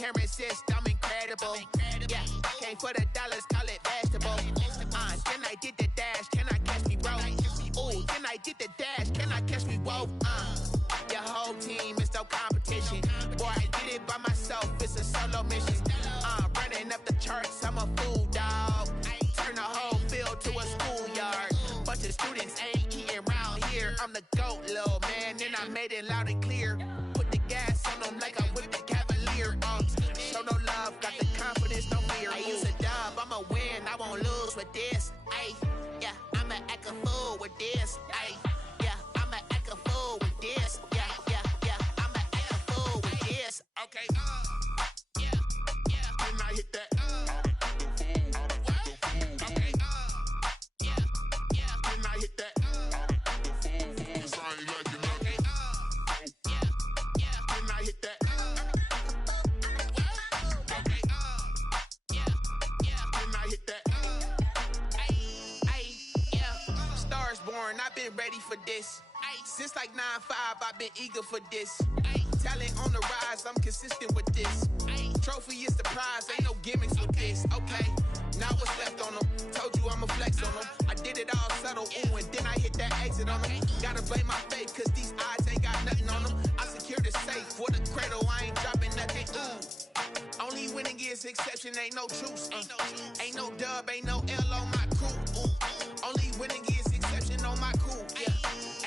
can't resist, I'm incredible. Yeah, came for the dollars, call it vegetable. Then I did the dash, can I catch me, bro? Ooh, then I did the dash, can I catch me, whoa? Your whole team is no competition. Boy, I did it by myself, it's a solo mission. Running up the charts, I'm a fool, dog. Turn the whole field to a schoolyard. Bunch of students ain't eating round here. I'm the GOAT, little man, and I made it loud and clear. Put the gas on them like I'm with the Cavalier. Show no love, got the confidence, no fear. I use a dub, I'ma win, I won't lose with this. Ay, yeah, I'ma act a fool with this. Ay, yeah, I'ma act a fool with this. Yeah, yeah, yeah, I'ma act a fool with this. Okay, yeah, yeah, then I hit that. Okay, yeah, yeah, then I hit that. I've been ready for this. Since like 9-5, I've been eager for this. Talent on the rise, I'm consistent with this. Trophy is the prize, ain't no gimmicks with this. Okay, now what's left on them? Told you I'ma flex on them. I did it all subtle, ooh, and then I hit that exit on them. Gotta blame my faith, cause these odds ain't got nothing on them. I secured the safe for the cradle, I ain't dropping nothing, ooh. Only winning is exception, ain't no truce. Ain't no dub, ain't no L on my crew. Only winning is exception on my crew. Yeah,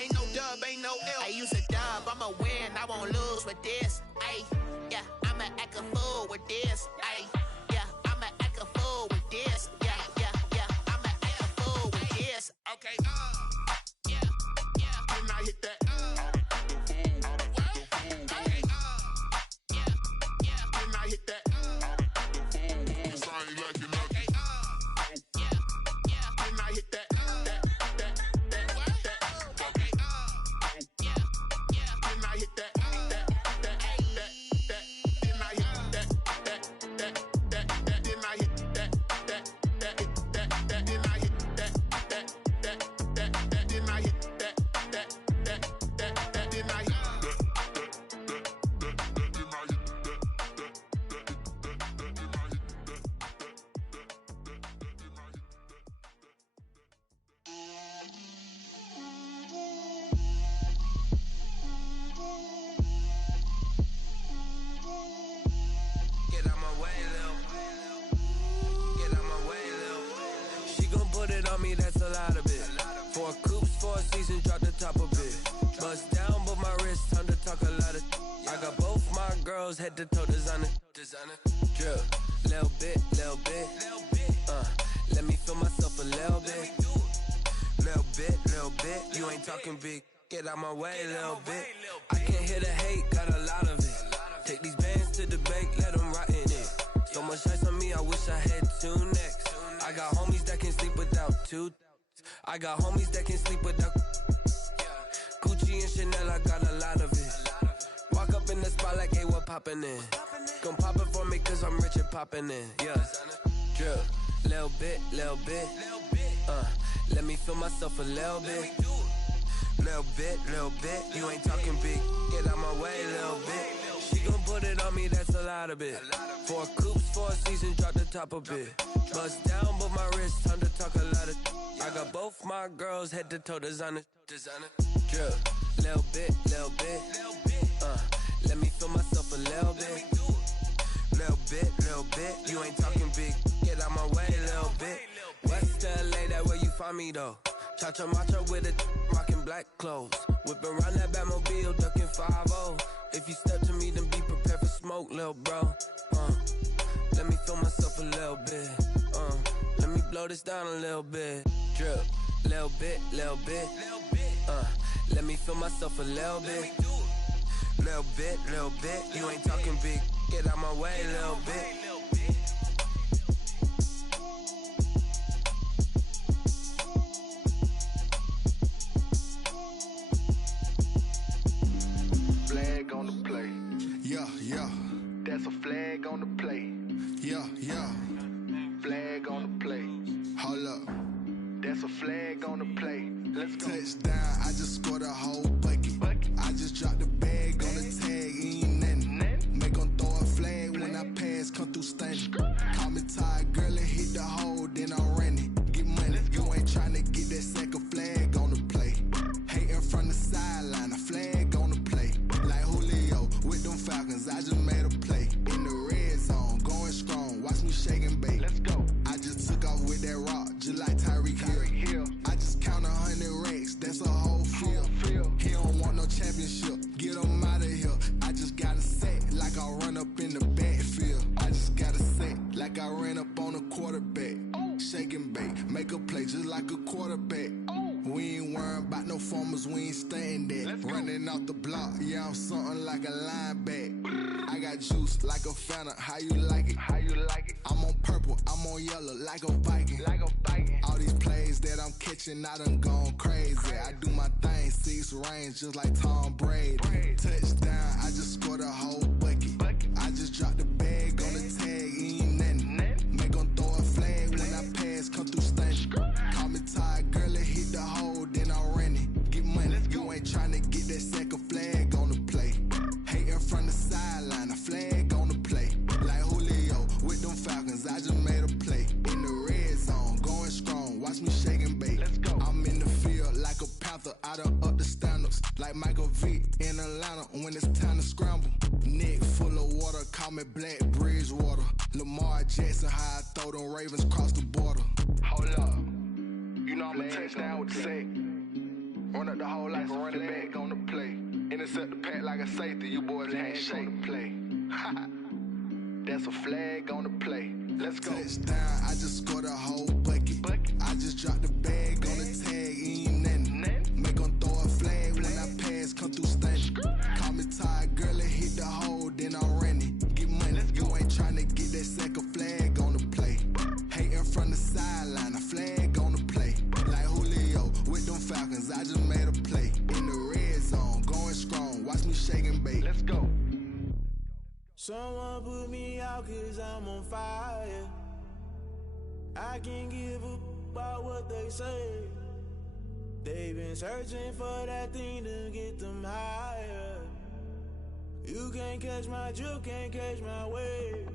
ain't no dub, ain't no L. I use a dub, I'ma win, I won't lose with this. Ay, yeah, I'ma act a fool with this. Ay, yeah, I'ma act a fool with this. Yeah, yeah, yeah, I'ma act a fool with this. Okay, yeah, yeah, then I hit that. Okay, yeah, yeah, then I hit that. Head to toe designer, drip, little bit, let me feel myself a little bit, you ain't talking big, get out my way, little bit, I can't hear the hate, got a lot of it, take these bands to the bank, let them rot in it, so much ice on me, I wish I had two necks, I got homies that can sleep without two, I got homies that can sleep without, Gucci and Chanel, I got a lot of it, walk up in the spot like, hey, what poppin' in? Gon' pop it for me cause I'm rich and poppin' in, yeah. Drip, little bit, let me feel myself a little bit. Little bit, you ain't talking big, get out my way, little bit. She gon' put it on me, that's a lot of it. 4 coops, 4 seasons, drop the top a bit. Bust down, but my wrist, time to talk a lot of. I got both my girls, head to toe designer. Drip, little bit, let me feel myself a little bit. Little bit, you ain't talking big, get out my way, little bit. West LA, that where you find me though. Cha-cha matcha with it, rockin' black clothes. Whip around that Batmobile, ducking 5-0. If you step to me, then be prepared for smoke, little bro. Let me feel myself a little bit. Let me blow this down a little bit. Drip, little bit. Let me feel myself a little bit. Little bit, you ain't talking big, get out my way, little bit. Flag on the play. Yeah. That's a flag on the play. Yeah. Flag on the play. Hold up. That's a flag on the play. Let's go. Touchdown, I just scored a whole bucket. I just dropped the bag on the tag, ain't nothing. Make 'em throw a flag when I like a quarterback. We ain't worrying about no formers, we ain't staying there. Running off the block, yeah, I'm something like a lineback. I got juice like a Fanta, how you like it? How you like it? I'm on purple, I'm on yellow, like a Viking. Like a Viking. All these plays that I'm catching, I done gone crazy. I do my thing, 6 range, just like Tom Brady. Touchdown, I just scored a whole bucket. I just dropped the bag on the tag, ain't nothing. Make 'em throw a flag when I pass, come through stunning. Call me tired, girl, it hit the hole, then I'm running. Get money, you ain't tryna get that second flag on the play. Hating from the sideline, a flag on the play. Like Julio with them Falcons, I just made a play. In the red zone, going strong, watch me shake and bake. I'm in the field like a panther, I done up the standards. Like Michael Vick in Atlanta when it's time to scramble. Neck full of water, call me Black Bridgewater. Lamar Jackson, how I throw them Ravens cross the border. Hold up, you know I'm a touchdown with the sack. Run up the hole like a running back on the play. Intercept the pack like a safety, you boys can't shake the play. That's a flag on the play. Let's go. Touchdown, I just scored a whole bucket. I just dropped the bag on the tag, ain't nothing. Make 'em throw a flag when I pass, come through stunning. Call me tired, girl, it hit the hole, then I'm running. Get money, you ain't tryna get that second flag on the play. Hating from the sideline, a flag on the play. Like Julio with them Falcons, I just made a play. In the red zone, going strong, watch me shake and bake. Let's go. Someone put me out 'cause I'm on fire. I can't give up about what they say. They've been searching for that thing to get them higher. You can't catch my drift, can't catch my wave.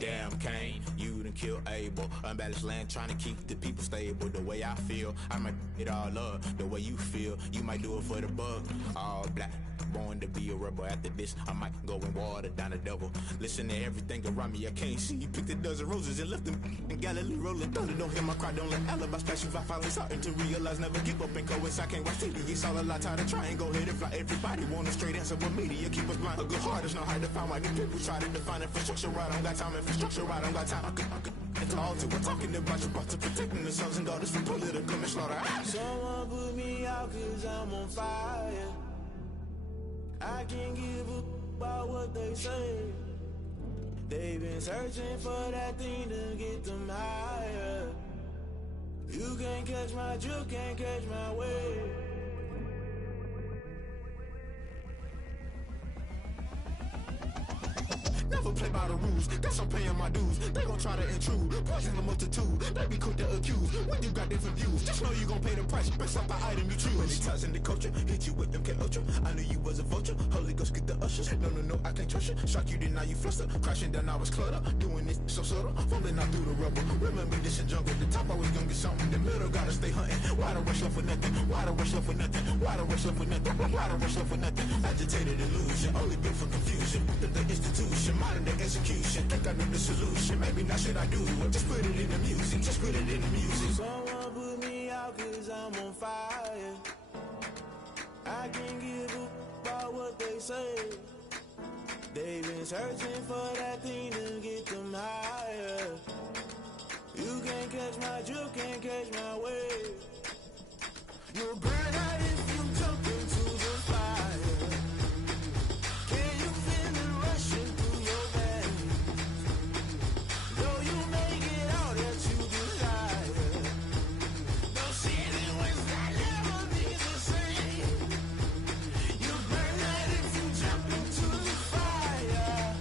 Damn Kane, you done killed Abel. Unbalanced land trying to keep the people stable. The way I feel, I might it all up. The way you feel, you might do it for the bug. All black, born to be a rebel. After this, I might go and water down the devil. Listen to everything around me, I can't see. Picked a dozen roses and left them in Galilee rolling thunder. Don't hear my cry, don't let alibis pass you. I finally starting to realize, never give up and coincide. I can't watch TV, it's all a lot. Tired of trying, go ahead and fly. Everybody want a straight answer, but media keep us blind. A good heart is not hard to find. Why these people try to define infrastructure right? I don't got time, infrastructure right? I don't got time. I could it's all to we're talking about you, about to protecting the sons and daughters from political manslaughter. Someone put me out 'cause I'm on fire. I can't give up about what they say. They've been searching for that thing to get them higher. You can't catch my drift, can't catch my wave. Never play by the rules, guess I'm paying my dues. They gon' try to intrude, poison the multitude. They be quick to accuse, when you got different views. Just know you gon' pay the price, based off the item you choose. When it ties in the culture, hit you with MK Ultra. I knew you was a vulture, Holy Ghost get the ushers. No, I can't trust you. Shock you, then now you fluster. Crashing down, I was cluttered. Doing this so subtle, fumbling out through the rubble. Remember this in jungle, the top always gonna get something. In the middle, gotta stay hunting. Why the rush left for nothing? Why the rush left for nothing? Why the rush left for nothing? Why the rush left for nothing? Agitated illusion, only built for confusion. The institution, modern day execution. Think I know the solution. Maybe not should I do it? Just put it in the music. Just put it in the music. Someone put me out 'cause I'm on fire. I can't give up about what they say. They've been searching for that thing to get them higher. You can't catch my drift, can't catch my wave. You'll burn out if you jump into the fire. Can you feel it rushing through your veins? Though you may get all that you desire, those feelings that never be the same. You burn out if you jump into the fire.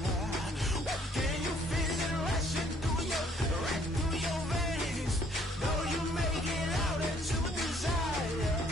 Can you feel it rushing through your veins? Though you may get all that you desire.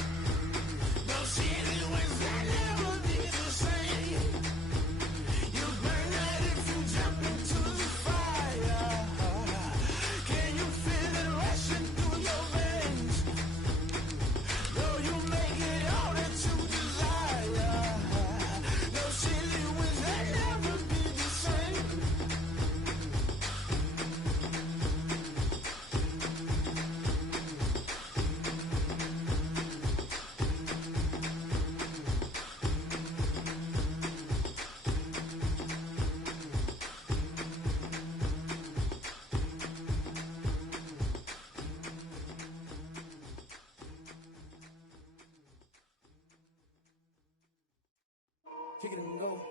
kick it and go.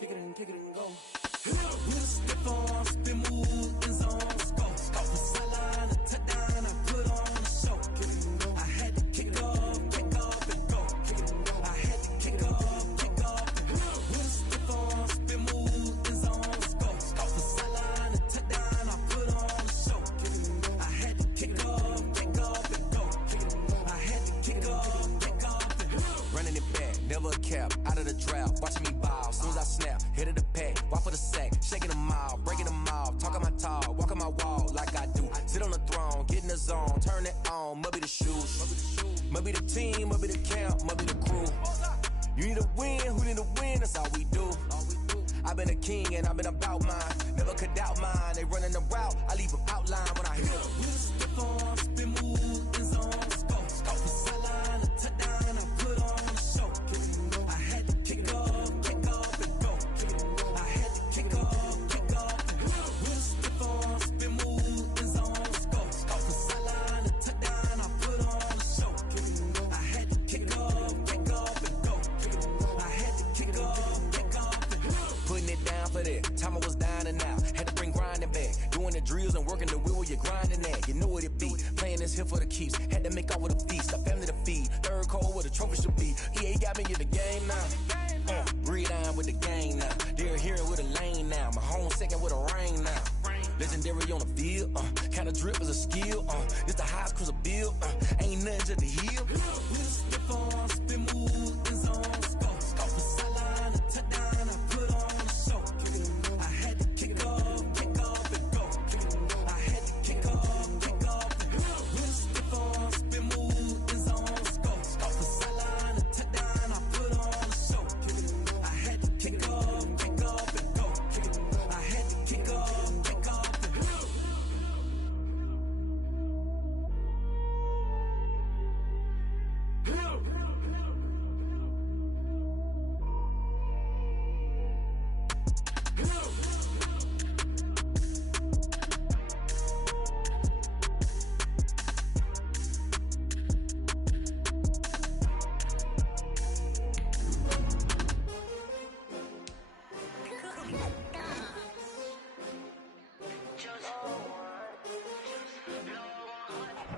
Kick it and go. With a stiff arm, spin move, in zone, scope. Off the sideline, a touchdown, I put on a show. I had to kick off and go. I had to kick off and go. With a stiff arm, spin move, in zone, scope. Off the sideline, a touchdown, I put on a show. I had to kick off and go. I had to kick off and go. Running it back, never a cap, out of the drought, watching me ball, soon as I snap, hit of the pack, walk for the sack, shaking them all, breaking them all, talking my talk, walking my wall like I do, sit on the throne, get in the zone, turn it on, must be the shoes, must be the team, must be the camp, must be the crew, you need to win, who need to win, that's all we do, I've been a king and I've been about mine, never could doubt mine, they running the route, I leave them outline when I hit them. With a stiff arm, spin move, in zone, scope. Off the sideline, a touchdown, I put on a show. I had to kick off and go. I had to kick off and go. With a stiff arm, spin move, in zone, scope. Off the sideline, a touchdown, I put on a show. I had to kick off and go. I had to kick off and go. Putting it down for that, time I was down and out, had to bring grinding back, doing the drills and working the wheel where you're grinding at, you know what it be, playing this here for the keeps, had to make off with a feast, a family to feed, third cold where the trophy should be, EA got me in the game now, breathe on with the game now, they're here with a lane now, my home second with a rain now, legendary on the field, kinda drip is a skill, it's the highest cruiser bill, ain't nothing to the hill. With a stiff arm, spin move, in zone, scope. Off the sideline, a touchdown, I put on a show. I had to kick off and go. I had to kick off and go. With a stiff arm, spin move, in zone, scope. Off the sideline, a touchdown, I put on a show. I had to kick off and go. I had to kick off and go.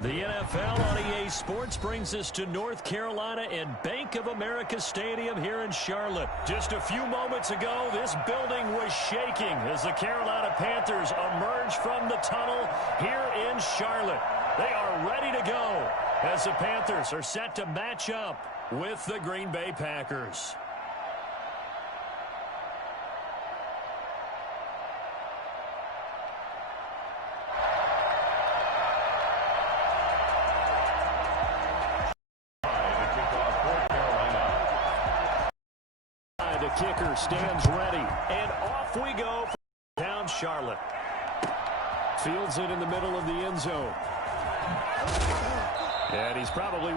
The NFL on EA Sports brings us to North Carolina and Bank of America Stadium here in Charlotte. Just a few moments ago, this building was shaking as the Carolina Panthers emerged from the tunnel here in Charlotte. They are ready to go as the Panthers are set to match up with the Green Bay Packers. The kicker stands ready, and off we go down Charlotte. Fields it in the middle of the end zone. And he's probably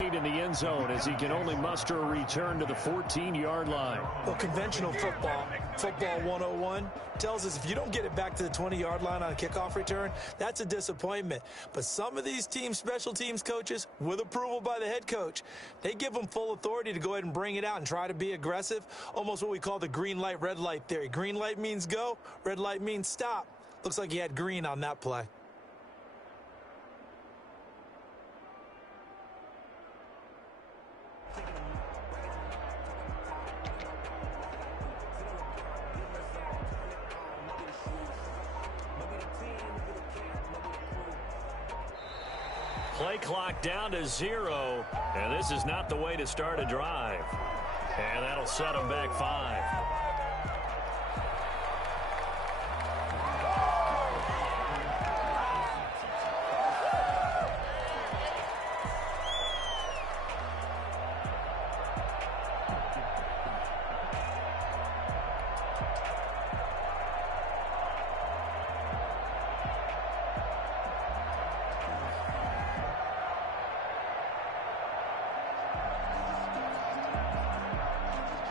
in the end zone as he can only muster a return to the 14-yard line. Well, conventional football 101, tells us if you don't get it back to the 20-yard line on a kickoff return, that's a disappointment. But some of these special teams coaches, with approval by the head coach, they give them full authority to go ahead and bring it out and try to be aggressive, almost what we call the green light, red light theory. Green light means go, red light means stop. Looks like he had green on that play. Play clock down to 0, and this is not the way to start a drive. And that'll set them back 5.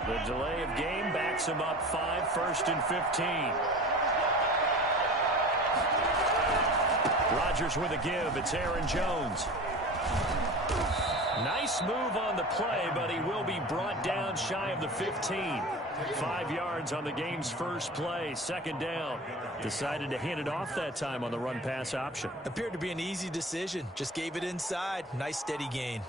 The delay of game backs him up 5, 1st and 15. Rodgers with a give. It's Aaron Jones. Nice move on the play, but he will be brought down shy of the 15. 5 yards on the game's first play. Second down. Decided to hand it off that time on the run-pass option. Appeared to be an easy decision. Just gave it inside. Nice steady gain.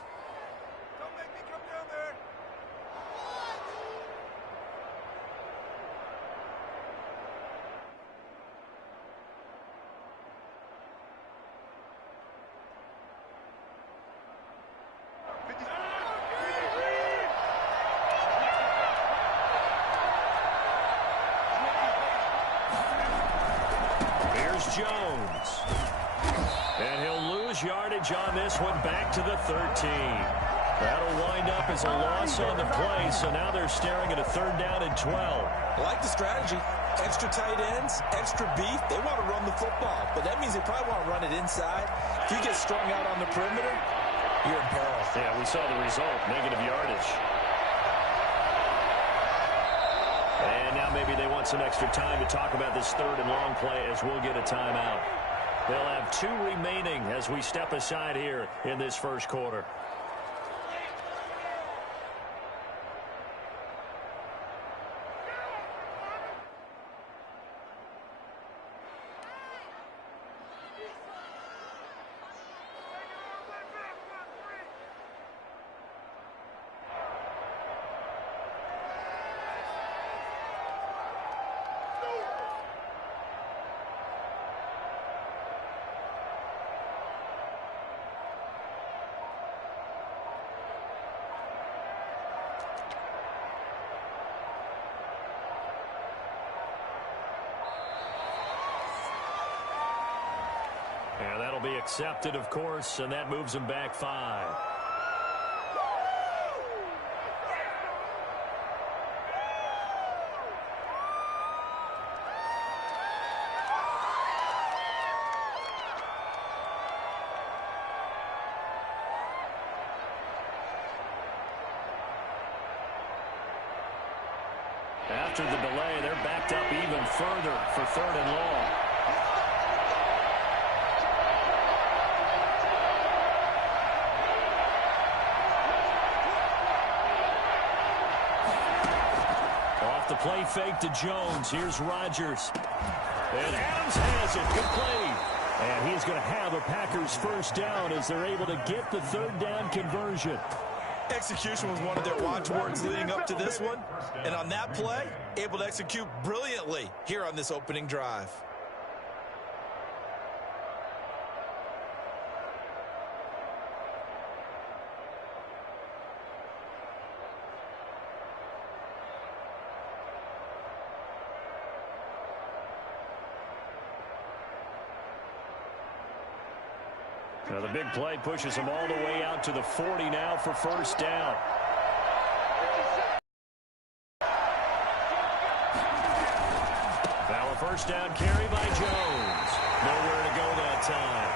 Jones. And he'll lose yardage on this one, back to the 13. That'll wind up as a loss on the play, so now they're staring at a 3rd down and 12. I like the strategy. Extra tight ends, extra beef. They want to run the football, but that means they probably want to run it inside. If you get strung out on the perimeter, you're in peril. Yeah, we saw the result, negative yardage. And now maybe they want some extra time to talk about this 3rd and long play as we'll get a timeout. They'll have 2 remaining as we step aside here in this first quarter. And that'll be accepted, of course, and that moves him back 5. After the delay, they're backed up even further for 3rd and long. The play fake to Jones. Here's Rodgers. And Adams has it. Good play. And he's going to have a Packers first down as they're able to get the 3rd down conversion. Execution was one of their watchwords leading up to this one. And on that play, able to execute brilliantly here on this opening drive. Now the big play pushes him all the way out to the 40 now for first down. Now a first down carry by Jones. Nowhere to go that time.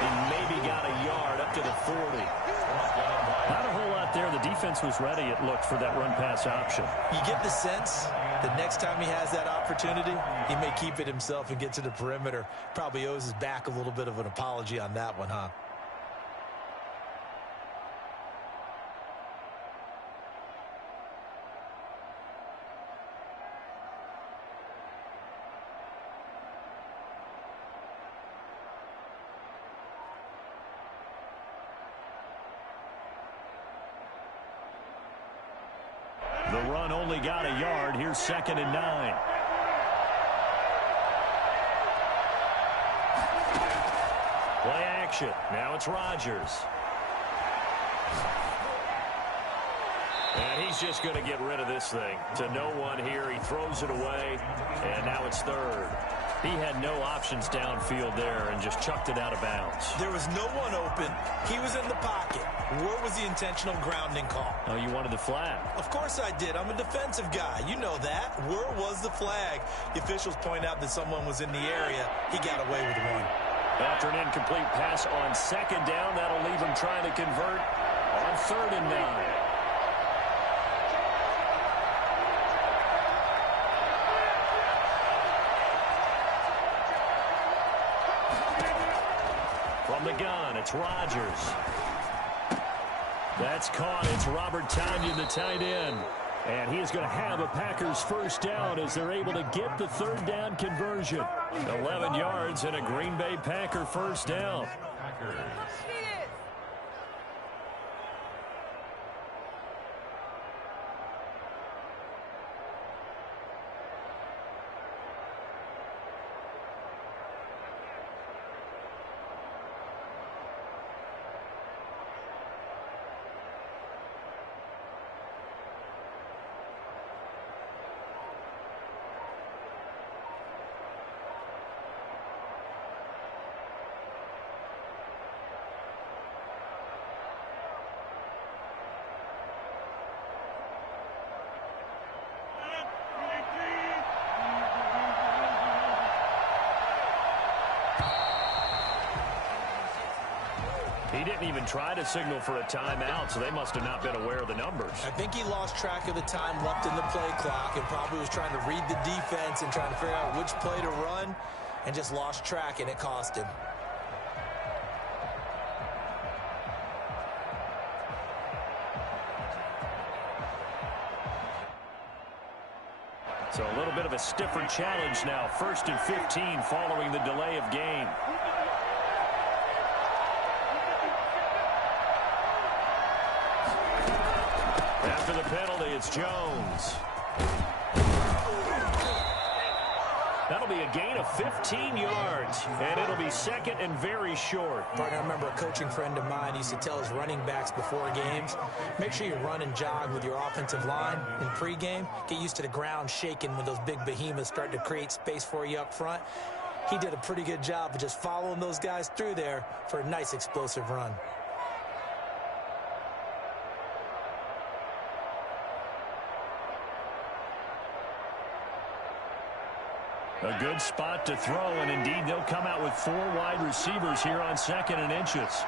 He maybe got a yard up to the 40. Not a whole lot there. The defense was ready, it looked, for that run-pass option. You get the sense the next time he has that opportunity, he may keep it himself and get to the perimeter. Probably owes his back a little bit of an apology on that one, huh? The run only got a yard. Here's 2nd and 9. Play action. Now it's Rodgers. And he's just going to get rid of this thing. To no one here. He throws it away. And now it's 3rd. He had no options downfield there and just chucked it out of bounds. There was no one open. He was in the pocket. Where was the intentional grounding call? Oh, you wanted the flag. Of course I did. I'm a defensive guy. You know that. Where was the flag? The officials point out that someone was in the area. He got away with one. After an incomplete pass on 2nd down, that'll leave him trying to convert on 3rd and 9. From the gun, it's Rodgers. That's caught. It's Robert Tonyan, the tight end. And he is going to have a Packers first down as they're able to get the third down conversion. 11 yards and a Green Bay Packer first down. He didn't even try to signal for a timeout, so they must have not been aware of the numbers. I think he lost track of the time left in the play clock and probably was trying to read the defense and trying to figure out which play to run and just lost track, and it cost him. So a little bit of a stiffer challenge now. 1st and 15 following the delay of game. After the penalty, it's Jones. That'll be a gain of 15 yards, and it'll be 2nd and very short. Partner, I remember a coaching friend of mine used to tell his running backs before games, make sure you run and jog with your offensive line in pregame. Get used to the ground shaking when those big behemoths start to create space for you up front. He did a pretty good job of just following those guys through there for a nice explosive run. A good spot to throw, and indeed they'll come out with 4 wide receivers here on 2nd and inches.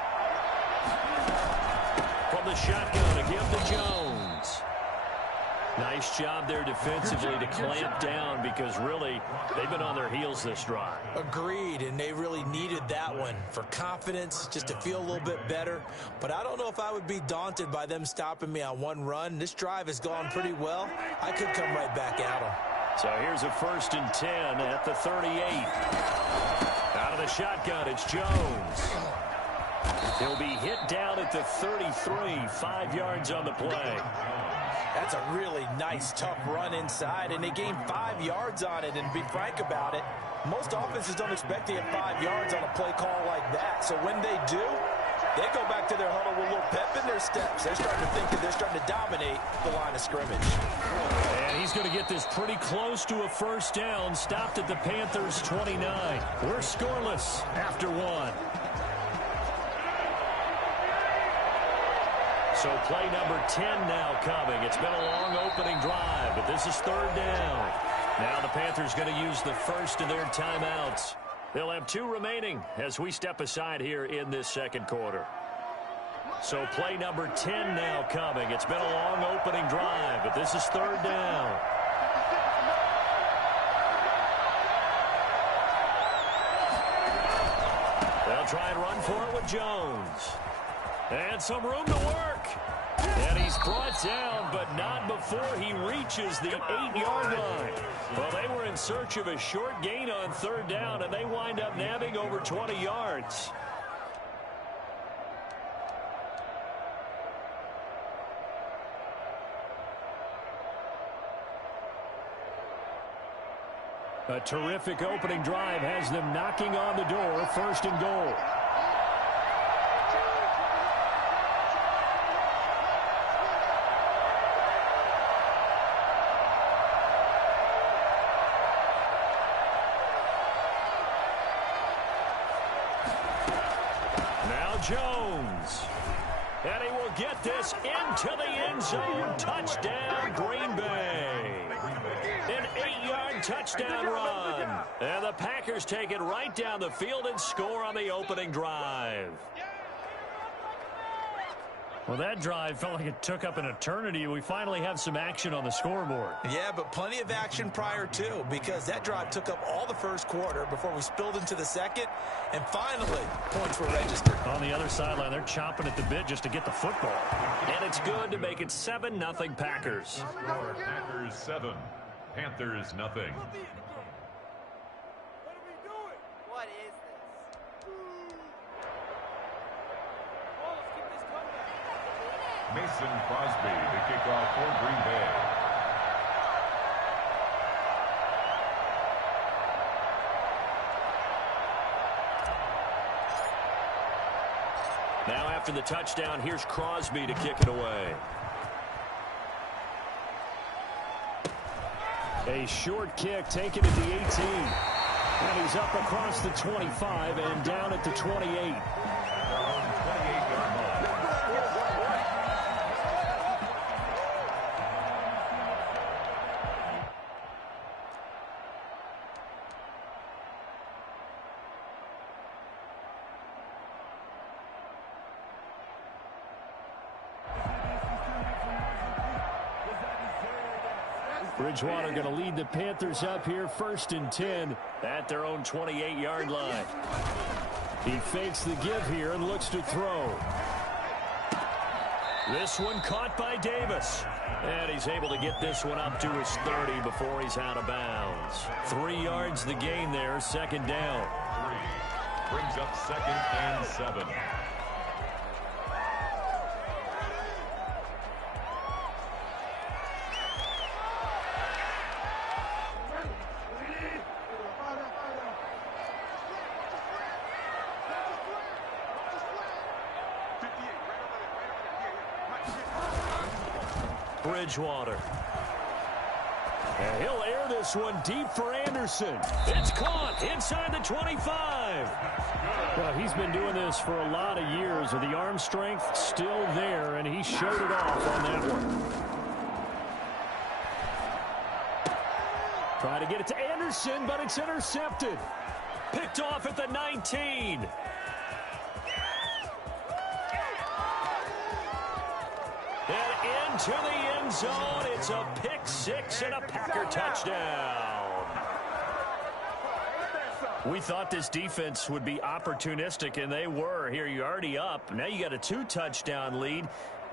From the shotgun, a give to Jones. Nice job there defensively to clamp down because really they've been on their heels this drive. Agreed, and they really needed that one for confidence, just to feel a little bit better. But I don't know if I would be daunted by them stopping me on one run. This drive has gone pretty well. I could come right back at them. So here's a 1st and 10 at the 38. Out of the shotgun, it's Jones. He'll be hit down at the 33, 5 yards on the play. That's a really nice, tough run inside, and they gained 5 yards on it. And to be frank about it, most offenses don't expect to get 5 yards on a play call like that. So when they do, they go back to their huddle with a little pep in their steps. They're starting to think that they're starting to dominate the line of scrimmage. And he's going to get this pretty close to a first down. Stopped at the Panthers' 29. We're scoreless after 1. So play number 10 now coming. It's been a long opening drive, but this is 3rd down. Now the Panthers going to use the first of their timeouts. They'll have 2 remaining as we step aside here in this 2nd quarter. So play number 10 now coming. It's been a long opening drive, but this is 3rd down. They'll try and run for it with Jones. And some room to work. And he's brought down, but not before he reaches the 8-yard line. Well, they were in search of a short gain on 3rd down, and they wind up nabbing over 20 yards. A terrific opening drive has them knocking on the door. 1st and goal. Jones. And he will get this into the end zone. Touchdown, Green Bay. An 8-yard touchdown run. And the Packers take it right down the field and score on the opening drive. Well, that drive felt like it took up an eternity. We finally have some action on the scoreboard. Yeah, but plenty of action prior to, because that drive took up all the first quarter before we spilled into the second, and finally, points were registered. On the other sideline, they're chomping at the bit just to get the football. And it's good to make it 7-0 Packers. Score, Packers 7, Panthers nothing. What is this? Mason Crosby to kick off for Green Bay. Now after the touchdown, here's Crosby to kick it away. A short kick taken at the 18. And he's up across the 25 and down at the 28. Bridgewater going to lead the Panthers up here 1st and 10 at their own 28-yard line. He fakes the give here and looks to throw. This one caught by Davis. And he's able to get this one up to his 30 before he's out of bounds. 3 yards the gain there, 2nd down. 3 brings up 2nd and 7. Bridgewater. And he'll air this one deep for Anderson. It's caught inside the 25. Well, he's been doing this for a lot of years, with the arm strength still there, and he showed it off on that one. Try to get it to Anderson, but it's intercepted. Picked off at the 19. And into the end zone, it's a pick 6 and a Packer touchdown. We thought this defense would be opportunistic, and they were. Here, you're already up. Now you got a 2-touchdown lead.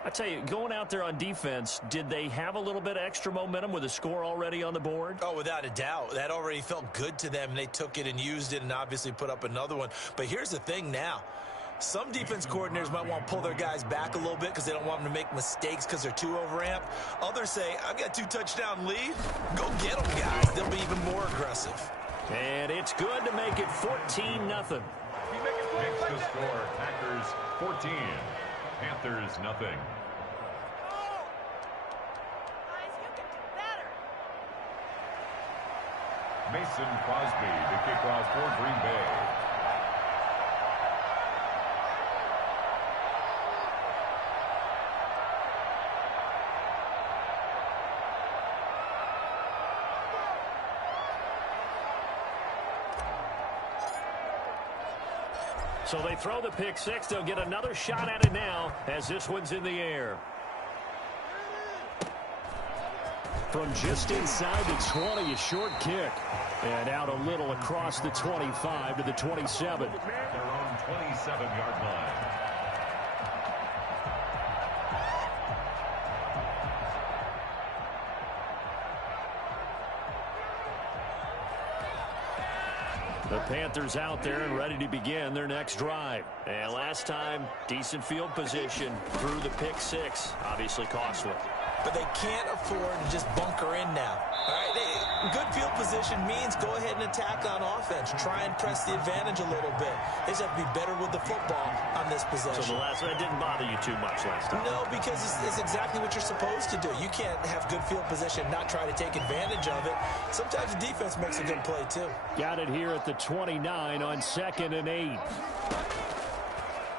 I tell you, going out there on defense, did they have a little bit of extra momentum with a score already on the board? Oh, without a doubt. That already felt good to them, and they took it and used it and obviously put up another one. But here's the thing now. Some defense coordinators might want to pull their guys back a little bit because they don't want them to make mistakes because they're too overamped. Others say, I've got a 2-touchdown lead. Go get them, guys. They'll be even more aggressive. And it's good to make it 14-0. Makes the score, Packers 14, Panthers nothing. Mason Crosby to kick off for Green Bay. So they throw the pick 6. They'll get another shot at it now as this one's in the air. From just inside the 20, a short kick. And out a little across the 25 to the 27. Their own 27-yard line. The Panthers out there and ready to begin their next drive. And last time, decent field position through the pick 6. Obviously costly. But they can't afford to just bunker in now. All right, good field position means go ahead and attack on offense. Try and press the advantage a little bit. They just have to be better with the football on this possession. So that didn't bother you too much last time? No, because it's exactly what you're supposed to do. You can't have good field position and not try to take advantage of it. Sometimes the defense makes a good play, too. Got it here at the 29 on 2nd and 8.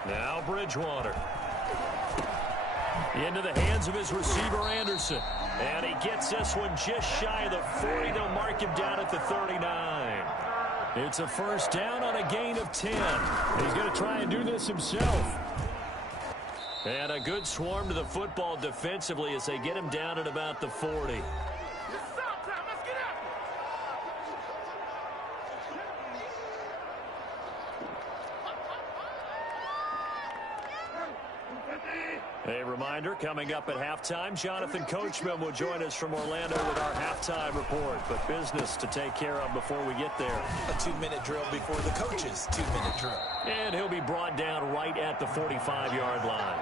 Now Bridgewater. Into the hands of his receiver, Anderson. And he gets this one just shy of the 40. They'll mark him down at the 39. It's a first down on a gain of 10. He's going to try and do this himself. And a good swarm to the football defensively as they get him down at about the 40. A reminder, coming up at halftime, Jonathan Coachman will join us from Orlando with our halftime report. But business to take care of before we get there. A 2-minute drill before the coach's 2-minute drill. And he'll be brought down right at the 45-yard line.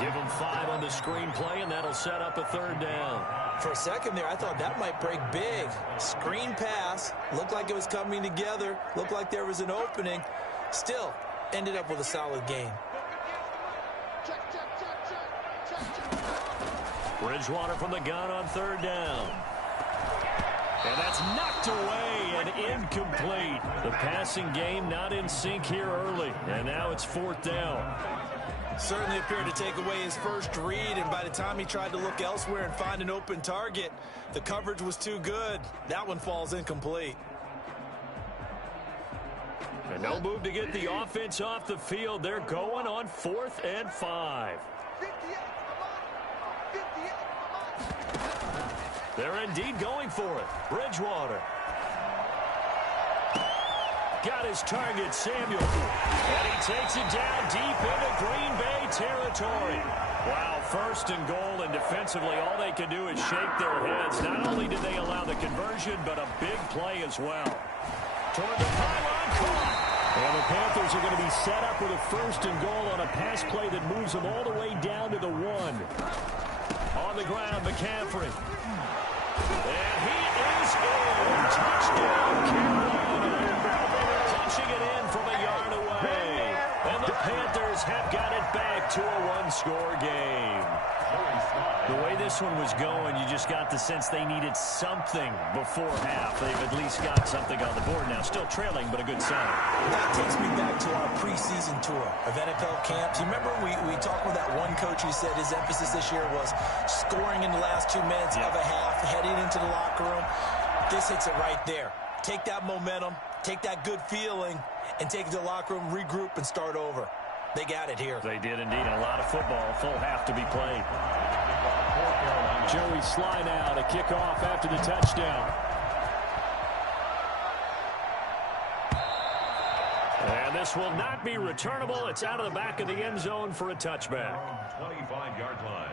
Give him 5 on the screen play, and that'll set up a 3rd down. For a second there, I thought that might break big. Screen pass. Looked like it was coming together. Looked like there was an opening. Still, ended up with a solid gain. Bridgewater from the gun on 3rd down. And that's knocked away and incomplete. The passing game not in sync here early. And now it's 4th down. Certainly appeared to take away his first read, and by the time he tried to look elsewhere and find an open target, the coverage was too good. That one falls incomplete. And no move to get the offense off the field. They're going on 4th and 5. They're indeed going for it. Bridgewater. Got his target, Samuel. And he takes it down deep into Green Bay territory. Wow, 1st and goal, and defensively all they can do is shake their heads. Not only did they allow the conversion, but a big play as well. Toward the pylon, caught. And the Panthers are going to be set up with a 1st and goal on a pass play that moves them all the way down to the 1. On the ground, McCaffrey. And he is in. Touchdown, Carolina. Punching it in from a yard away. And the Panthers have got it back to a 1-score game. The way this one was going, you just got the sense they needed something before half. They've at least got something on the board now. Still trailing, but a good sign. That takes me back to our preseason tour of NFL camps. You remember we talked with that one coach who said his emphasis this year was scoring in the last 2 minutes of a half, heading into the locker room. This hits it right there. Take that momentum, take that good feeling, and take it to the locker room, regroup, and start over. They got it here. They did indeed. A lot of football, full half to be played. Joey Sly now to kick off after the touchdown. And this will not be returnable. It's out of the back of the end zone for a touchback. 25-yard line.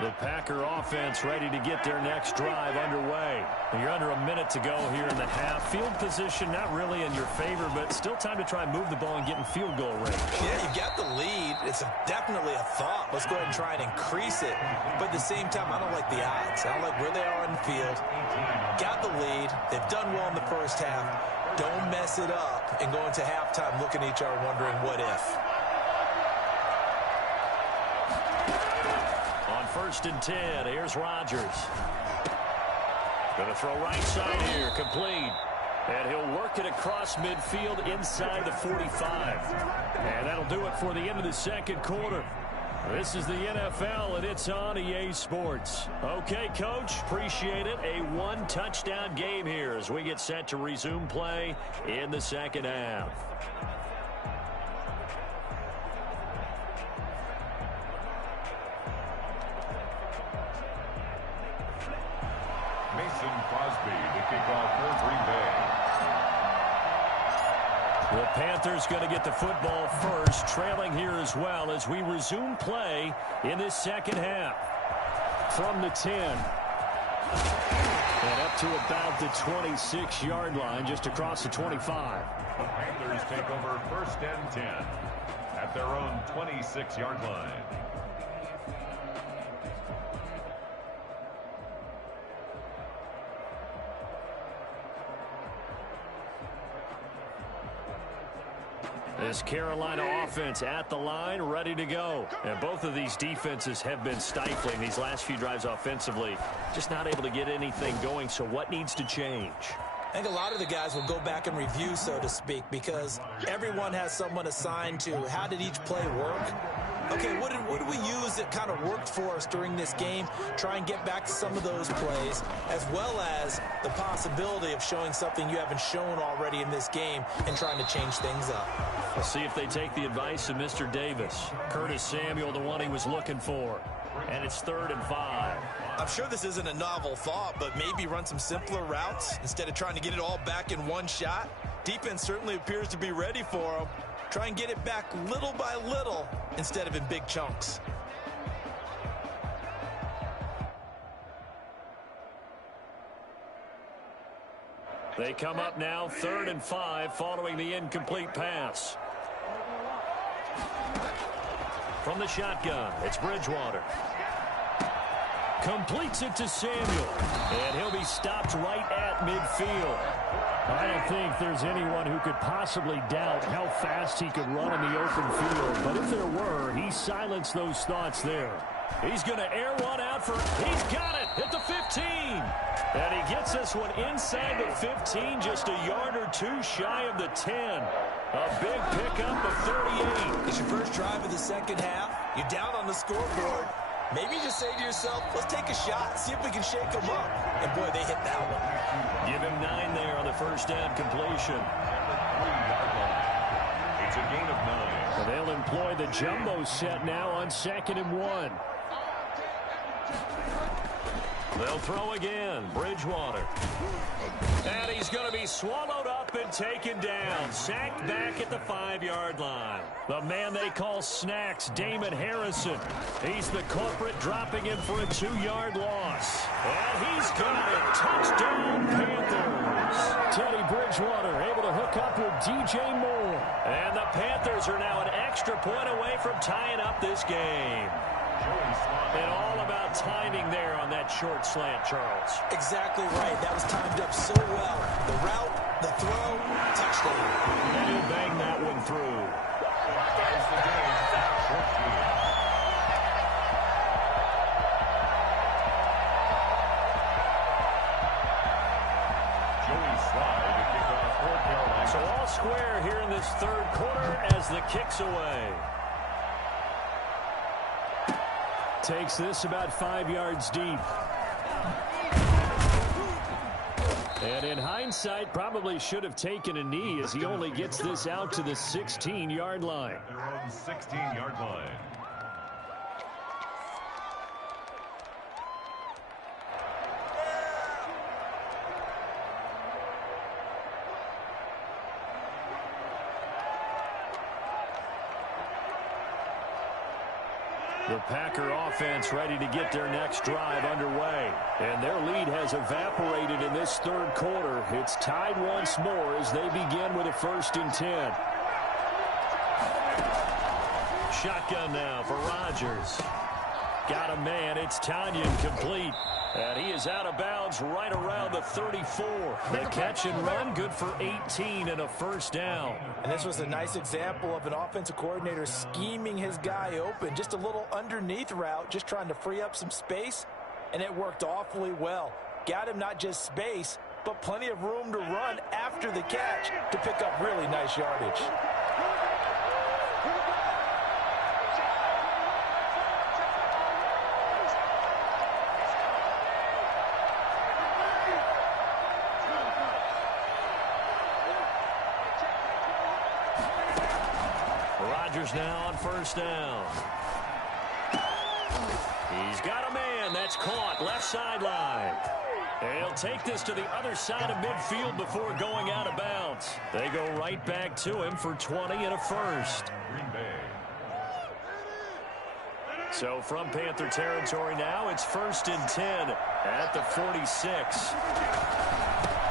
The Packer offense ready to get their next drive underway. You're under a minute to go here in the half. Field position not really in your favor, but still time to try and move the ball and get in field goal range. Yeah, you got the lead. It's definitely a thought. Let's go ahead and try and increase it. But at the same time, I don't like the odds. I don't like where they are on the field. Got the lead. They've done well in the first half. Don't mess it up and go into halftime looking at each other wondering what if. 1st and 10. Here's Rodgers. Going to throw right side here. Complete. And he'll work it across midfield inside the 45. And that'll do it for the end of the second quarter. This is the NFL, and it's on EA Sports. Okay, Coach, appreciate it. A 1-touchdown game here as we get set to resume play in the second half. The Panthers going to get the football first, trailing here as well as we resume play in this second half. From the 10. And up to about the 26-yard line, just across the 25. The Panthers take over 1st and 10 at their own 26-yard line. This Carolina offense at the line, ready to go. And both of these defenses have been stifling these last few drives offensively. Just not able to get anything going, so what needs to change? I think a lot of the guys will go back and review, so to speak, because everyone has someone assigned to how did each play work. Okay, what did we use that kind of worked for us during this game? Try and get back to some of those plays, as well as the possibility of showing something you haven't shown already in this game and trying to change things up. We'll see if they take the advice of Mr. Davis. Curtis Samuel, the one he was looking for. And it's 3rd and 5. I'm sure this isn't a novel thought, but maybe run some simpler routes instead of trying to get it all back in one shot. Defense certainly appears to be ready for them. Try and get it back little by little instead of in big chunks. They come up now 3rd and 5 following the incomplete pass. From the shotgun, it's Bridgewater. Completes it to Samuel. And he'll be stopped right at midfield. I don't think there's anyone who could possibly doubt how fast he could run in the open field. But if there were, he silenced those thoughts there. He's going to air one out for... He's got it at the 15. And he gets this one inside the 15, just a yard or two shy of the 10. A big pickup of 38. It's your first drive of the second half. You're down on the scoreboard. Maybe you just say to yourself, let's take a shot, see if we can shake them up. And, boy, they hit that one. Give him 9 there on the first down completion. It's a gain of 9. And they'll employ the jumbo set now on 2nd and 1. They'll throw again. Bridgewater. And he's going to be swallowed up and taken down. Sacked back at the 5-yard line. The man they call Snacks, Damon Harrison. He's the culprit, dropping him for a 2-yard loss. And he's got it. Touchdown, Panthers. Teddy Bridgewater able to hook up with DJ Moore. And the Panthers are now an extra point away from tying up this game. And all about timing there on that short slant, Charles. Exactly right. That was timed up so well. The route, the throw, touchdown. And he'll bang that one through. There's the game. Short field. Joey Slye to kick off for Carolina. So all square here in this 3rd quarter as the kick's away. Takes this about 5 yards deep. And in hindsight, probably should have taken a knee as he only gets this out to the 16-yard line. Their own 16-yard line. The Packer offense ready to get their next drive underway. And their lead has evaporated in this 3rd quarter. It's tied once more as they begin with a 1st and 10. Shotgun now for Rodgers. Got a man. It's Tanyan complete. And he is out of bounds right around the 34. The catch and run good for 18 and a 1st down. And this was a nice example of an offensive coordinator scheming his guy open. Just a little underneath route, just trying to free up some space. And it worked awfully well. Got him not just space, but plenty of room to run after the catch to pick up really nice yardage. Now on 1st down. He's got a man. That's caught. Left sideline. He'll take this to the other side of midfield before going out of bounds. They go right back to him for 20 and a 1st. Green Bay. So from Panther territory now, it's 1st and 10 at the 46.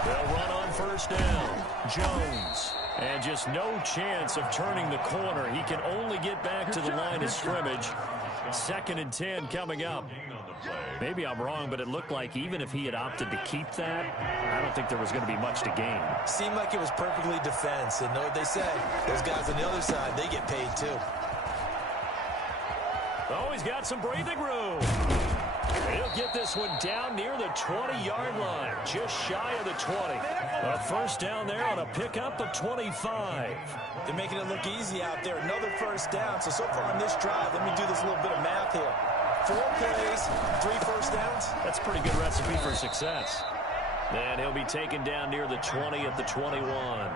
They'll run on 1st down. Jones. And just no chance of turning the corner. He can only get back to the line of scrimmage. 2nd and 10 coming up. On the play. Maybe I'm wrong, but it looked like even if he had opted to keep that, I don't think there was going to be much to gain. Seemed like it was perfectly defense. And know what they say? Those guys on the other side, they get paid too. Oh, he's got some breathing room. He'll get this one down near the 20-yard line, just shy of the 20. A first down there on a pickup of 25. They're making it look easy out there. Another first down. So far on this drive, let me do this little bit of math here. 4 plays, 3 first downs. That's a pretty good recipe for success. And he'll be taken down near the 20 at the 21.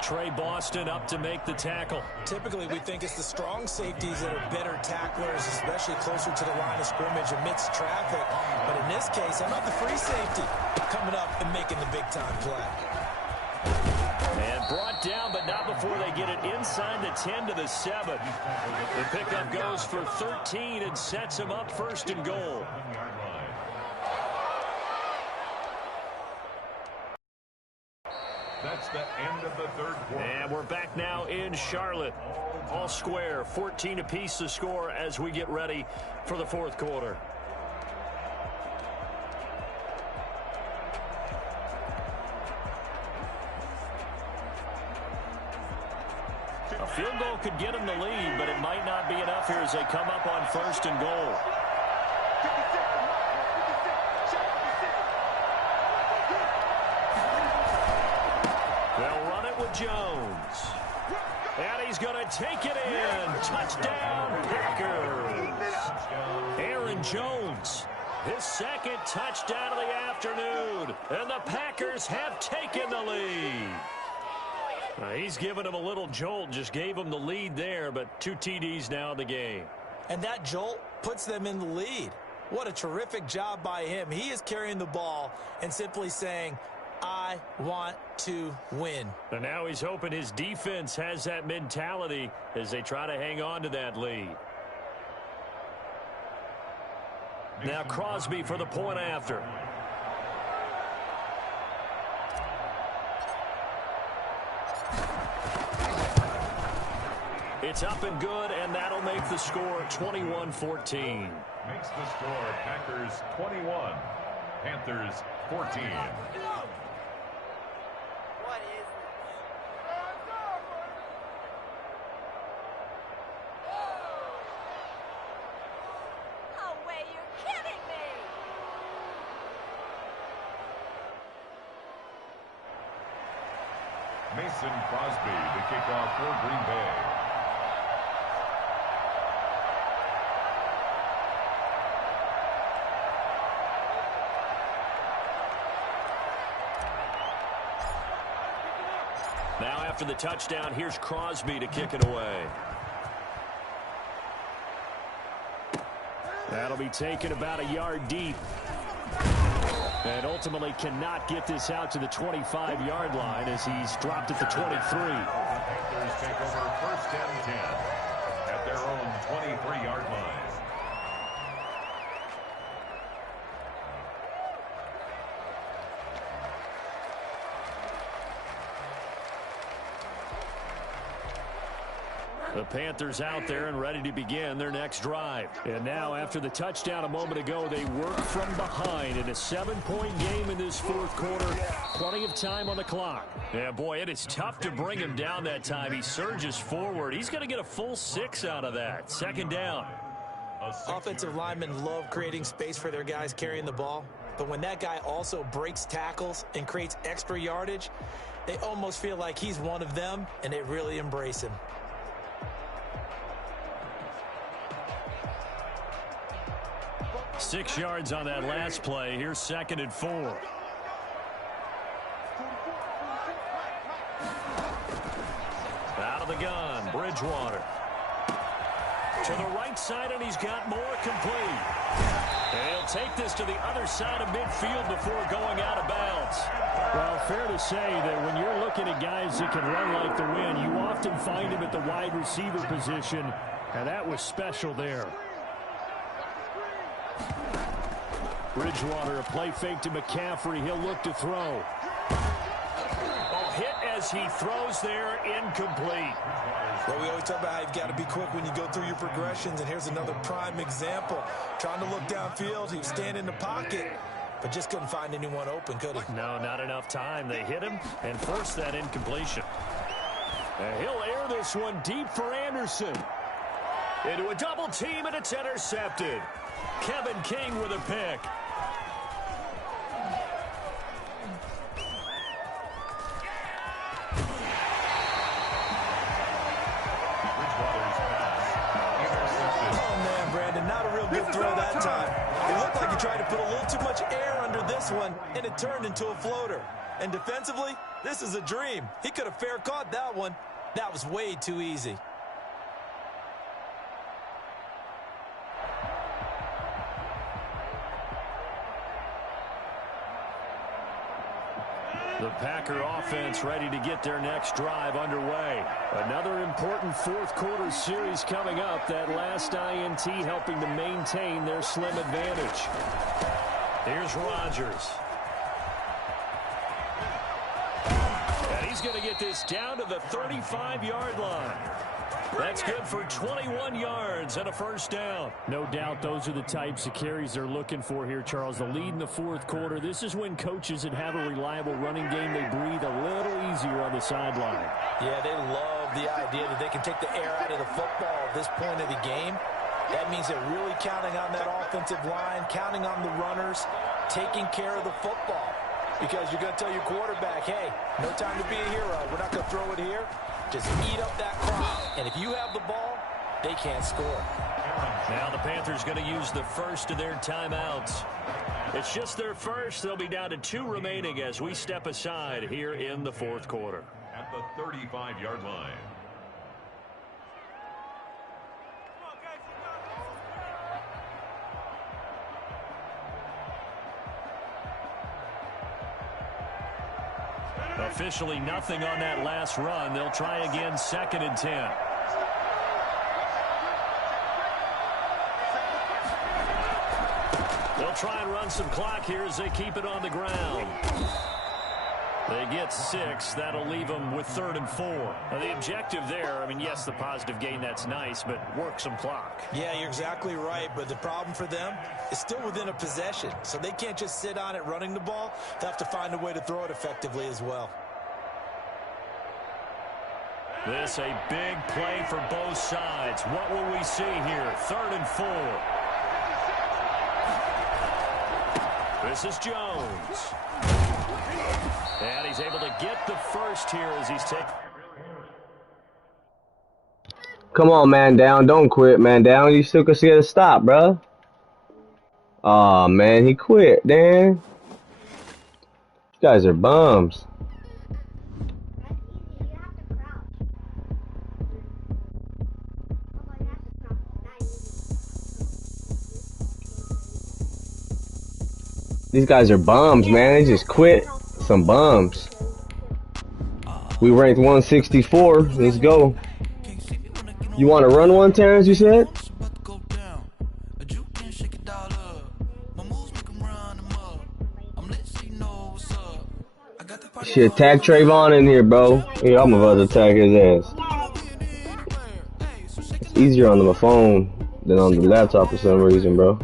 Trey Boston up to make the tackle. Typically, we think it's the strong safeties that are better tacklers, especially closer to the line of scrimmage amidst traffic. But in this case, how about the free safety coming up and making the big-time play? And brought down, but not before they get it inside the 10 to the 7. The pickup goes for 13 and sets him up first and goal. That's the end of the third quarter. And we're back now in Charlotte. All square, 14 apiece to score as we get ready for the fourth quarter. A field goal could get them the lead, but it might not be enough here as they come up on first and goal. They'll run it with Jones. And he's going to take it in. Touchdown, Packers. Aaron Jones, his second touchdown of the afternoon. And the Packers have taken the lead. He's given him a little jolt, just gave him the lead there, but 2 TDs now in the game. And that jolt puts them in the lead. What a terrific job by him. He is carrying the ball and simply saying, I want to win. And now he's hoping his defense has that mentality as they try to hang on to that lead. Now Crosby for the point after. It's up and good, and that'll make the score 21-14. Makes the score Packers 21, Panthers 14. What is this? No way, you're kidding me! Mason Crosby to kick off for Green Bay. Now after the touchdown, here's Crosby to kick it away. That'll be taken about a yard deep. And ultimately cannot get this out to the 25-yard line as he's dropped at the 23. Panthers take over first and 10 at their own 23-yard line. The Panthers out there and ready to begin their next drive. And now after the touchdown a moment ago, they work from behind in a 7-point game in this fourth quarter. Plenty of time on the clock. Yeah, boy, it is tough to bring him down that time. He surges forward. He's going to get a full 6 out of that. Second down. Offensive linemen love creating space for their guys carrying the ball. But when that guy also breaks tackles and creates extra yardage, they almost feel like he's one of them, and they really embrace him. Six yards on that last play. Here's second and 4. Out of the gun, Bridgewater. To the right side, and he's got more complete. And he'll take this to the other side of midfield before going out of bounds. Well, fair to say that when you're looking at guys that can run like the wind, you often find him at the wide receiver position, and that was special there. Bridgewater, a play fake to McCaffrey. He'll look to throw. Oh, hit as as he throws there, incomplete. Well, we always talk about how you've got to be quick when you go through your progressions, and here's another prime example. Trying to look downfield, he was standing in the pocket, but just couldn't find anyone open, could he? No, not enough time. They hit him and forced that incompletion. And he'll air this one deep for Anderson. Into a double team, and it's intercepted. Kevin King with a pick. Not a real good throw that time. It looked like he tried to put a little too much air under this one, and it turned into a floater. And defensively, this is a dream. He could have fair caught that one. That was way too easy. The Packer offense ready to get their next drive underway. Another important fourth quarter series coming up. That last INT helping to maintain their slim advantage. Here's Rodgers. And he's going to get this down to the 35-yard line. That's good for 21 yards and a first down. No doubt those are the types of carries they're looking for here, Charles. The lead in the fourth quarter. This is when coaches that have a reliable running game, they breathe a little easier on the sideline. Yeah, they love the idea that they can take the air out of the football at this point of the game. That means they're really counting on that offensive line, counting on the runners, taking care of the football. Because you're going to tell your quarterback, hey, no time to be a hero. We're not going to throw it here. Just eat up that clock. And if you have the ball, they can't score. Now the Panthers going to use the first of their timeouts. It's just their first. They'll be down to 2 remaining as we step aside here in the fourth quarter. At the 35-yard line. Officially nothing on that last run. They'll try again, 2nd and 10. They'll try and run some clock here as they keep it on the ground. They get 6. That'll leave them with 3rd and 4. Now, the objective there, I mean, yes, the positive gain, that's nice, but work some clock. Yeah, you're exactly right, but the problem for them is still within a possession, so they can't just sit on it running the ball. They have to find a way to throw it effectively as well. This a big play for both sides. What will we see here? 3rd and 4. This is Jones. And he's able to get the first here as he's taken. Come on, man down. Don't quit, man down. You still can see it stop, bro. Aw, man, he quit, Dan. You guys are bums. These guys are bums, man. They just quit. Some bums. We ranked 164. Let's go. You want to run one, Terrence, you said? Shit, tag Trayvon in here, bro. Yeah, I'm about to tag his ass. It's easier on the phone than on the laptop for some reason, bro.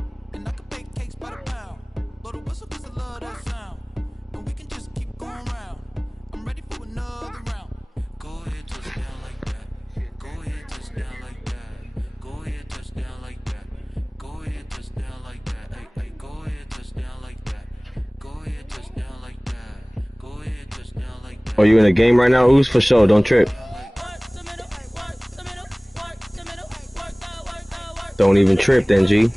Are you in a game right now? Who's for sure? Don't trip. Don't even trip then, G.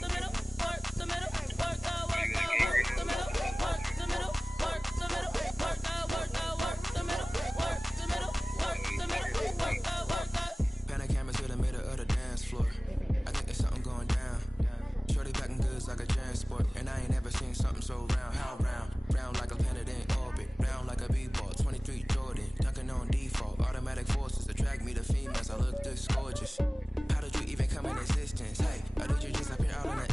How did you even come in existence? Hey, I did you just appear out on the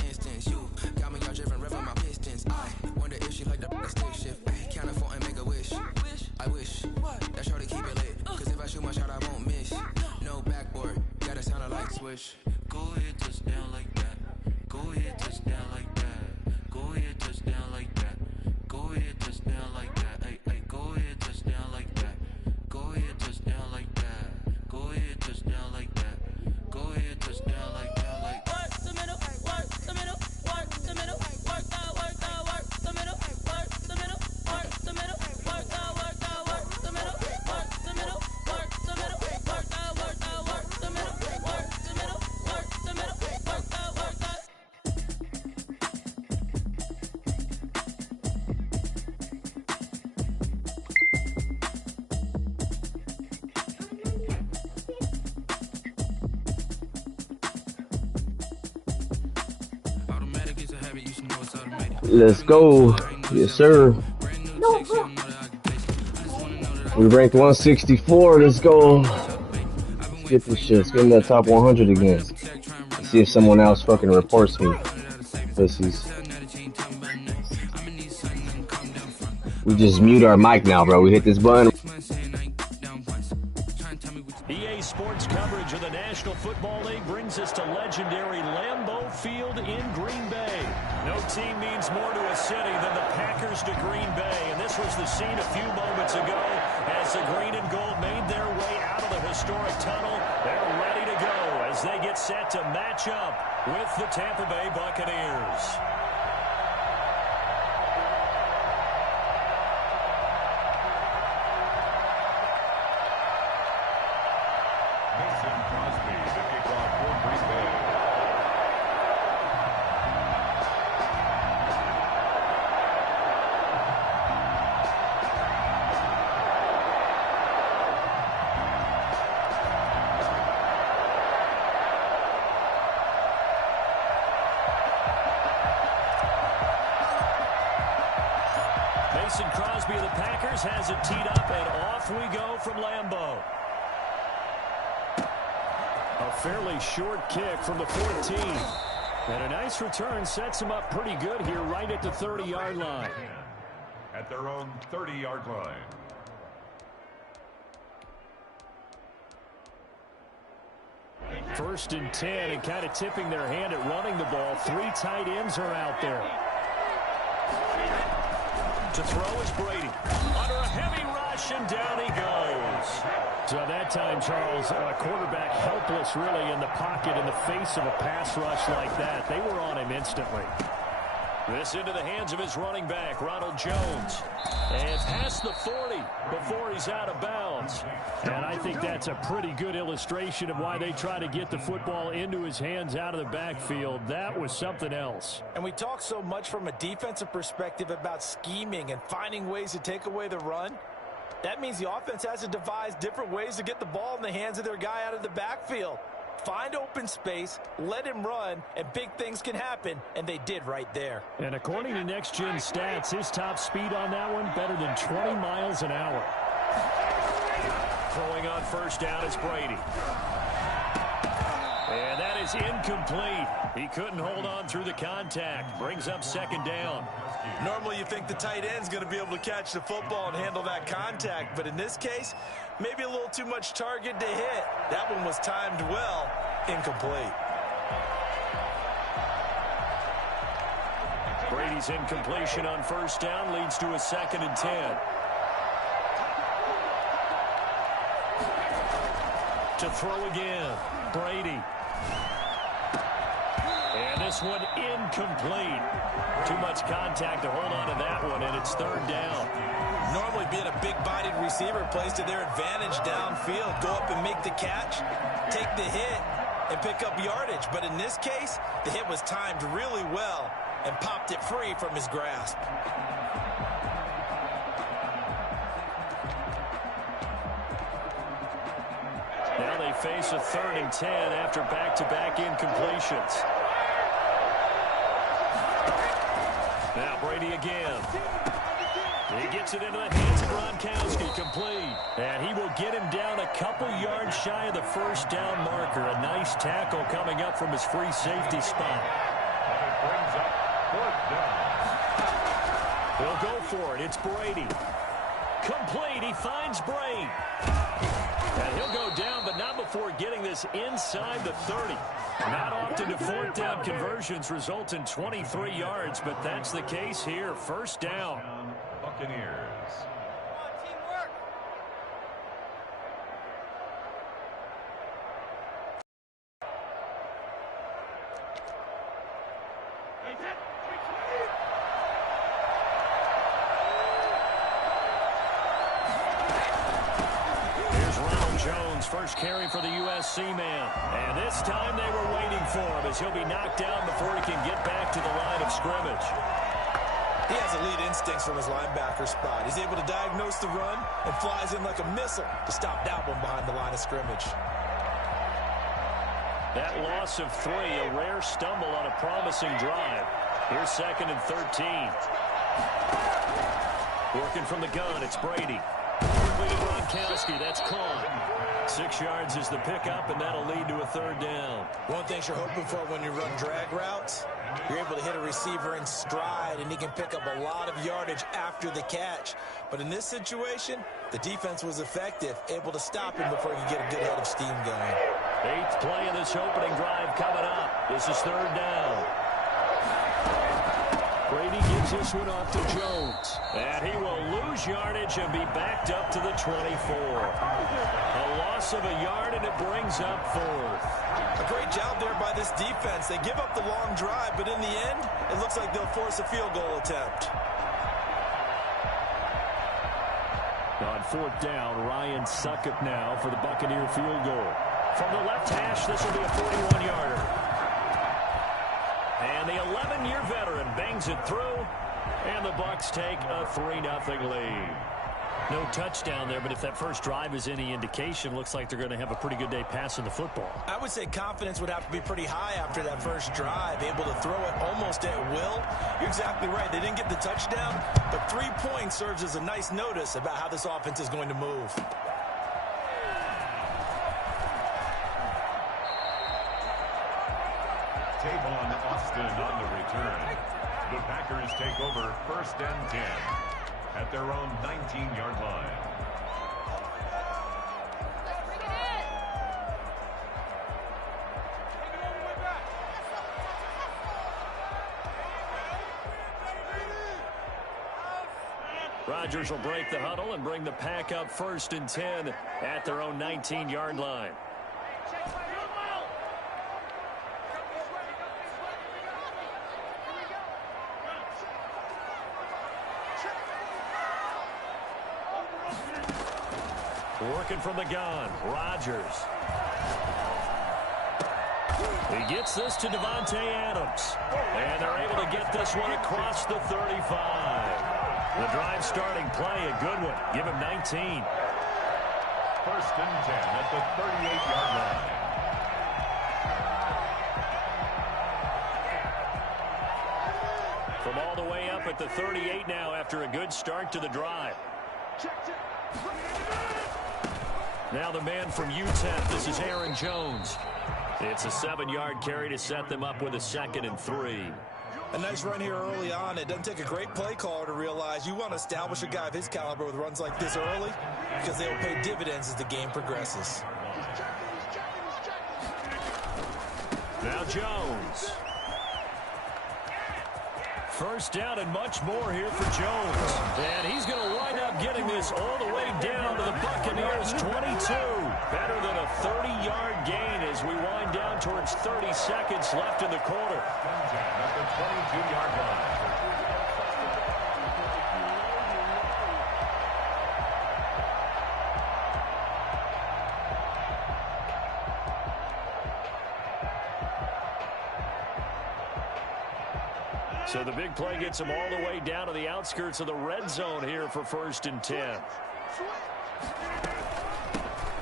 wish. Go ahead, touchdown like that. Go ahead, touchdown like that. Go ahead, touchdown like that. Go ahead, touchdown like that. Hey, hey, go ahead, touchdown like that. Go ahead, touchdown like that. Go ahead, touchdown like that. Go ahead, touchdown like that. Like work the middle, work the middle, work the middle, work the middle, work the middle, work the middle, work the middle, work the middle, work the middle, work the middle, work the middle, work the middle, work the middle, work the middle, work the. Let's go. Yes, sir. We ranked 164. Let's go. Let's get this shit. Let's get in that top 100 again. Let's see if someone else fucking reports me. Pussies. We just mute our mic now, bro. We hit this button. EA Sports coverage of the National Football League brings us to legendary Lambeau Field in Green Bay. No team means more to a city than the Packers to Green Bay, and this was the scene a few moments ago as the green and gold made their way out of the historic tunnel. They're ready to go as they get set to match up with the Tampa Bay Buccaneers. Crosby of the Packers has it teed up, and off we go from Lambeau. A fairly short kick from the 14. And a nice return sets him up pretty good here right at the 30-yard line. At their own 30-yard line. First and 10, and kind of tipping their hand at running the ball. 3 tight ends are out there. To throw is Brady. Under a heavy rush, and down he goes. So that time, Charles, quarterback helpless really in the pocket in the face of a pass rush like that. They were on him instantly. This into the hands of his running back, Ronald Jones. And past the 40 before he's out of bounds. And I think that's a pretty good illustration of why they try to get the football into his hands out of the backfield. That was something else. And we talk so much from a defensive perspective about scheming and finding ways to take away the run. That means the offense has to devise different ways to get the ball in the hands of their guy out of the backfield. Find open space, let him run, and big things can happen, and they did right there. And according to Next Gen Stats, his top speed on that one, better than 20 miles an hour. Throwing on first down is Brady. And that is incomplete. He couldn't hold on through the contact. Brings up second down. Normally you think the tight end's going to be able to catch the football and handle that contact, but in this case, maybe a little too much target to hit. That one was timed well, incomplete. Brady's incompletion on first down leads to a 2nd and 10. To throw again, Brady. And this one incomplete. Too much contact to hold on to that one, and it's 3rd down. Normally being a big-bodied receiver plays to their advantage downfield. Go up and make the catch, take the hit, and pick up yardage. But in this case, the hit was timed really well and popped it free from his grasp. Now they face a 3rd and 10 after back-to-back incompletions. Now Brady again. He gets it into the hands of Gronkowski, complete. And he will get him down a couple yards shy of the first down marker. A nice tackle coming up from his free safety spot. And it brings up 4th down. He'll go for it. It's Brady. Complete. He finds Brady. And he'll go down, but not before getting this is inside the 30. Not often do fourth down conversions result in 23 yards, but that's the case here. First down. Buccaneers. First carry for the USC man. And this time they were waiting for him as he'll be knocked down before he can get back to the line of scrimmage. He has elite instincts from his linebacker spot. He's able to diagnose the run and flies in like a missile to stop that one behind the line of scrimmage. That loss of 3, a rare stumble on a promising drive. Here's 2nd and 13. Working from the gun, it's Brady. Gronkowski, that's caught. 6 yards is the pickup, and that'll lead to a 3rd down. One thing you're hoping for when you run drag routes, you're able to hit a receiver in stride, and he can pick up a lot of yardage after the catch. But in this situation, the defense was effective, able to stop him before he could get a good head of steam going. 8th play of this opening drive coming up. This is 3rd down. Brady gives this one off to Jones. And he will lose yardage and be backed up to the 24. A loss of a yard, and it brings up 4th. A great job there by this defense. They give up the long drive, but in the end, it looks like they'll force a field goal attempt. On 4th down, Ryan Succop now for the Buccaneer field goal. From the left hash, this will be a 41-yarder. And the 11-year veteran bangs it through, and the Bucs take a 3-0 lead. No touchdown there, but if that first drive is any indication, looks like they're going to have a pretty good day passing the football. I would say confidence would have to be pretty high after that first drive, able to throw it almost at will. You're exactly right. They didn't get the touchdown, but 3 points serves as a nice notice about how this offense is going to move. Tavon Austin on the return. The Packers take over 1st and 10 at their own 19-yard line. Rodgers will break the huddle and bring the Pack up 1st and 10 at their own 19-yard line. Working from the gun, Rodgers. He gets this to Devontae Adams. And they're able to get this one across the 35. The drive starting play, a good one. Give him 19. 1st and 10 at the 38-yard line. From all the way up at the 38 now after a good start to the drive. Now the man from UTEP, this is Aaron Jones. It's a 7-yard carry to set them up with a 2nd and 3. A nice run here early on. It doesn't take a great play caller to realize you want to establish a guy of his caliber with runs like this early because they will pay dividends as the game progresses. Now Jones. First down and much more here for Jones. And he's going to wind up getting this all the way down to the Buccaneers' 22. Better than a 30-yard gain as we wind down towards 30 seconds left in the quarter. At the 22-yard line. So the big play gets him all the way down to the outskirts of the red zone here for 1st and 10.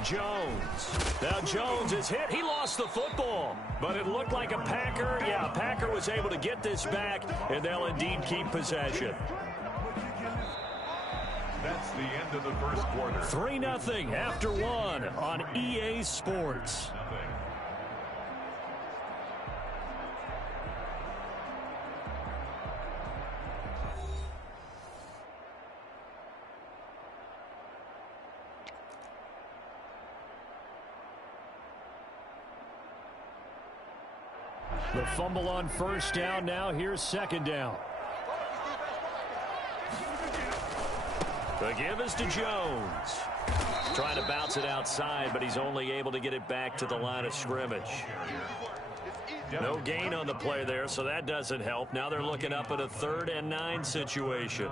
Jones. Now Jones is hit. He lost the football, but it looked like a Packer. Yeah, a Packer was able to get this back, and they'll indeed keep possession. That's the end of the first quarter. 3-0 after 1 on EA Sports. The fumble on first down. Now here's second down. The give is to Jones. Trying to bounce it outside, but he's only able to get it back to the line of scrimmage. No gain on the play there, so that doesn't help. Now they're looking up at a 3rd and 9 situation.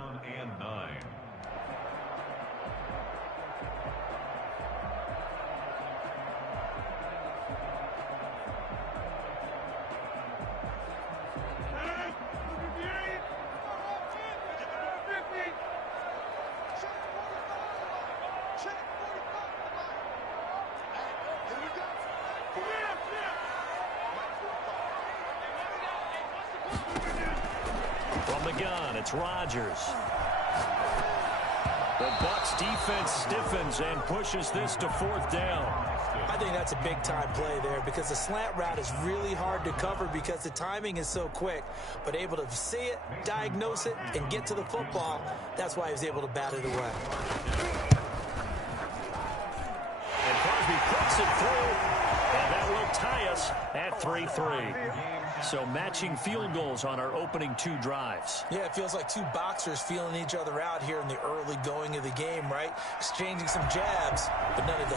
From the gun, it's Rodgers. The Bucs defense stiffens and pushes this to 4th down. I think that's a big-time play there because the slant route is really hard to cover because the timing is so quick. But able to see it, diagnose it, and get to the football, that's why he was able to bat it away. And Crosby puts it through, and that will tie us at 3-3. So matching field goals on our opening 2 drives. Yeah, it feels like 2 boxers feeling each other out here in the early going of the game, right? Exchanging some jabs, but none of the